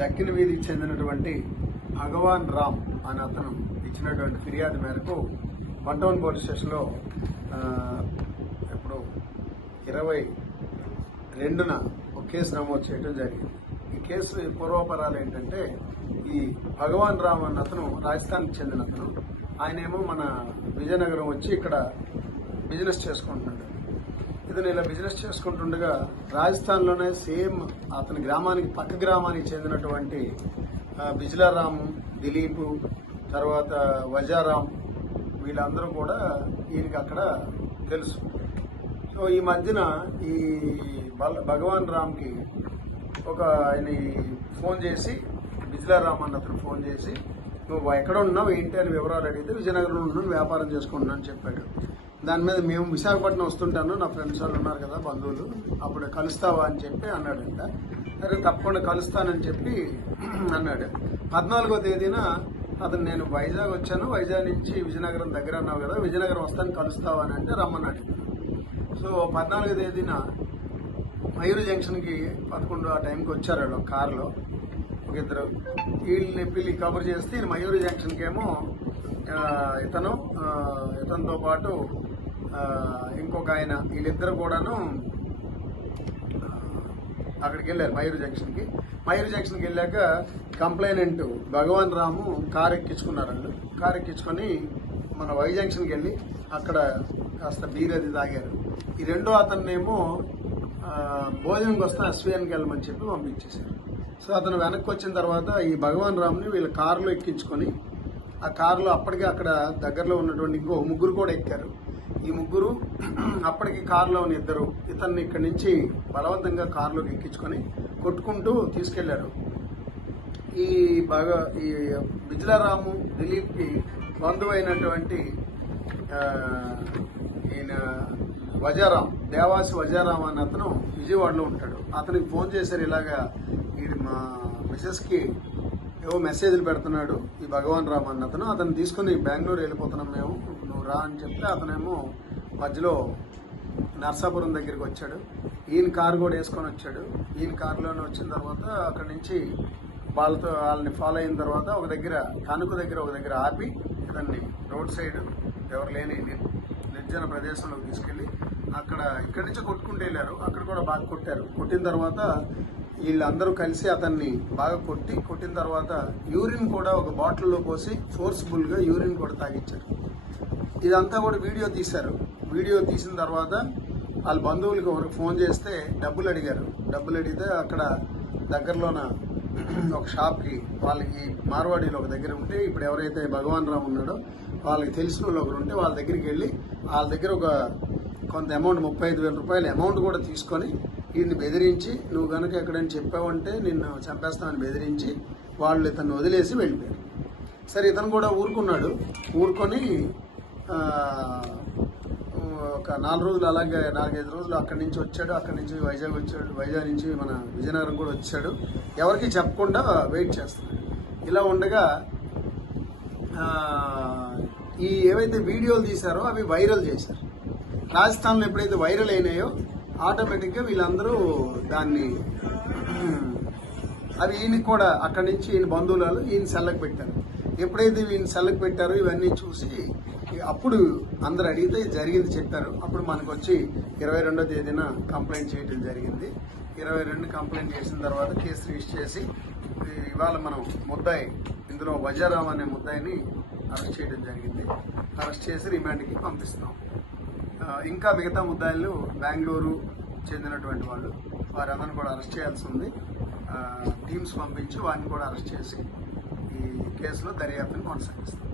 దక్కిన వీధికి చెందినటువంటి భగవాన్ రామ్ అని అతను ఇచ్చినటువంటి ఫిర్యాదు మేరకు 1 టౌన్ పోలీస్ స్టేషన్లో ఇప్పుడు 22న ఒక కేసు నమోదు చేయడం జరిగింది. ఈ కేసు పూర్వాపరాలు ఏంటంటే, ఈ భగవాన్ రామ్ అన్న అతను రాజస్థాన్కి చెందిన అతను. ఆయనేమో మన విజయనగరం వచ్చి ఇక్కడ బిజినెస్ చేసుకుంటున్నాడు. ఇతను ఇలా బిజినెస్ చేసుకుంటుండగా రాజస్థాన్లోనే సేమ్ అతని గ్రామానికి పక్క గ్రామానికి చెందినటువంటి బిజ్లారామ్, దిలీప్, తర్వాత వజారాం వీళ్ళందరూ కూడా ఈయనకి అక్కడ తెలుసు. సో ఈ మధ్యన ఈ భగవాన్ రామ్కి ఒక ఆయన ఫోన్ చేసి, బిజ్లారామ్ అన్న అతను ఫోన్ చేసి, నువ్వు ఎక్కడ ఉన్నావు ఏంటి అని వివరాలు అడిగితే విజయనగరంలో ఉన్నాను, వ్యాపారం చేసుకుంటున్నాను అని చెప్పాడు. దాని మీద మేము విశాఖపట్నం వస్తుంటాను, నా ఫ్రెండ్స్ వాళ్ళు ఉన్నారు కదా బంధువులు, అప్పుడు కలుస్తావా అని చెప్పి అన్నాడంట. సరే తప్పకుండా కలుస్తానని చెప్పి అన్నాడు. 14వ తేదీన అతను నేను వైజాగ్ వచ్చాను, వైజాగ్ నుంచి విజయనగరం దగ్గర అన్నావు కదా, విజయనగరం వస్తాను కలుస్తావా అని అంటే రమ్మన్నాడు. సో 14వ తేదీన మయూరు జంక్షన్కి 11 ఆ టైంకి వచ్చారు వాళ్ళు కారులో ఒక ఇద్దరు. వీళ్ళని పిల్లి కబుర్ చేస్తే ఈయన మయూరు జంక్షన్కి ఏమో ఇతనితో పాటు ఇంకొక ఆయన, వీళ్ళిద్దరు కూడాను అక్కడికి వెళ్ళారు మయూరు జంక్షన్కి. మయూరు జంక్షన్కి వెళ్ళాక కంప్లైనెంట్ భగవాన్ రాము కారు ఎక్కించుకున్నారు. వాళ్ళు కారు ఎక్కించుకొని మన వై జంక్షన్కి వెళ్ళి అక్కడ కాస్త బీర్ అది తాగారు. ఈ రెండో అతన్నేమో భోజనంకి వస్తే అశ్వయానికి వెళ్ళమని చెప్పి పంపించేశారు. సో అతను వెనక్కి వచ్చిన తర్వాత ఈ భగవాన్ రామ్ని వీళ్ళ కారులో ఎక్కించుకొని ఆ కారులో అప్పటికే అక్కడ దగ్గరలో ఉన్నటువంటి ఇంకో ముగ్గురు కూడా ఎక్కారు. ఈ ముగ్గురు అప్పటికి కారులో ఉన్న ఇద్దరు ఇతన్ని ఇక్కడి నుంచి బలవంతంగా కారులోకి ఎక్కించుకొని కొట్టుకుంటూ తీసుకెళ్లారు. ఈ బిజ్లారాము, దిలీప్కి బంధువు అయినటువంటి ఈయన వజారాం, దేవాసి వజారాం అన్న అతను విజయవాడలో ఉంటాడు. అతనికి ఫోన్ చేశారు, ఇలాగా వీడు మా మిసెస్కి ఏవో మెసేజ్లు పెడుతున్నాడు ఈ భగవాన్ రామ్ అన్న అతను, అతను తీసుకుని బెంగళూరు వెళ్ళిపోతున్నాం మేము, నువ్వు రా అని చెప్తే అతనేమో మధ్యలో నర్సాపురం దగ్గరికి వచ్చాడు. ఈయన కారు కూడా వేసుకొని వచ్చాడు. ఈయన కారులోనే వచ్చిన తర్వాత అక్కడి నుంచి వాళ్ళని ఫాలో అయిన తర్వాత ఒక దగ్గర తణుకు దగ్గర ఒక దగ్గర ఆపి ఇతన్ని రోడ్ సైడ్ ఎవరు లేని నిర్జన ప్రదేశంలోకి తీసుకెళ్లి అక్కడ ఇక్కడి నుంచి కొట్టుకుంటూ వెళ్ళారు. అక్కడ కూడా బాగా కొట్టారు. కొట్టిన తర్వాత వీళ్ళందరూ కలిసి అతన్ని బాగా కొట్టిన తర్వాత యూరిన్ కూడా ఒక బాటిల్లో పోసి ఫోర్స్ఫుల్గా యూరిన్ కూడా తాగించారు. ఇదంతా కూడా వీడియో తీశారు. వీడియో తీసిన తర్వాత వాళ్ళ బంధువులకి ఎవరికి ఫోన్ చేస్తే డబ్బులు అడిగారు. డబ్బులు అడిగితే అక్కడ దగ్గరలోన ఒక షాప్కి వాళ్ళకి మార్వాడీలో ఒక దగ్గర ఉంటే, ఇప్పుడు ఎవరైతే భగవాన్ రామ్ ఉన్నాడో వాళ్ళకి తెలిసిన వాళ్ళు ఒకరు ఉంటే వాళ్ళ దగ్గరికి వెళ్ళి వాళ్ళ దగ్గర ఒక కొంత అమౌంట్ 35,000 రూపాయల అమౌంట్ కూడా తీసుకొని వీడిని బెదిరించి, నువ్వు కనుక ఎక్కడైనా చెప్పావంటే నిన్ను చంపేస్తామని బెదిరించి వాళ్ళు ఇతన్ని వదిలేసి వెళ్ళిపోయారు. సరే ఇతను కూడా ఊరుకున్నాడు. ఊరుకొని ఒక 4 రోజులు అలాగే 4-5 రోజులు అక్కడి నుంచి వచ్చాడు. అక్కడి నుంచి వైజాగ్ వచ్చాడు. వైజాగ్ నుంచి మన విజయనగరం కూడా వచ్చాడు. ఎవరికి చెప్పకుండా వెయిట్ చేస్తున్నాడు. ఇలా ఉండగా ఈ ఏవైతే వీడియోలు తీశారో అవి వైరల్ చేశారు. రాజస్థాన్లో ఎప్పుడైతే వైరల్ అయినాయో ఆటోమేటిక్గా వీళ్ళందరూ దాన్ని అవి ఈయనకి కూడా అక్కడి నుంచి ఈయన బంధువులు ఈయన సెల్లకు పెట్టారు. ఎప్పుడైతే ఈయన సెల్లకు పెట్టారో ఇవన్నీ చూసి అప్పుడు అందరు అడిగితే జరిగింది చెప్పారు. అప్పుడు మనకు వచ్చి 22వ తేదీన కంప్లైంట్ చేయడం జరిగింది. 22 కంప్లైంట్ చేసిన తర్వాత కేసు రిజిస్టర్ చేసి ఇవాళ మనం ముద్దాయి, ఇందులో వజారాం అనే ముద్దాయిని అరెస్ట్ చేయడం జరిగింది. అరెస్ట్ చేసి రిమాండ్కి పంపిస్తాం. ఇంకా మిగతా ముద్దాయిలు బెంగళూరు చెందినటువంటి వాళ్ళు, వారందరిని కూడా అరెస్ట్ చేయాల్సి ఉంది. టీమ్స్ పంపించి వారిని కూడా అరెస్ట్ చేసి ఈ కేసులో దర్యాప్తును కొనసాగిస్తాం.